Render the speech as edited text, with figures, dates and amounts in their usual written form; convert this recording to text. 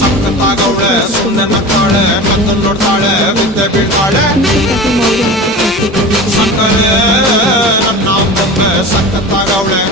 ಸಕ್ಕತ್ತಾಗವಳೆ ಸುಮ್ಮನೆ ನಕ್ಕಾಳೆ ಕದ್ದು ನೋಡ್ತಾಳೆ ಬಿದ್ದೆ ಬೀಳ್ತಾಳೆ ಸಕ್ಕರೆ ನನ್ನ ಬೊಮ್ಮೆ ಸಕ್ಕತ್ತಾಗವಳೆ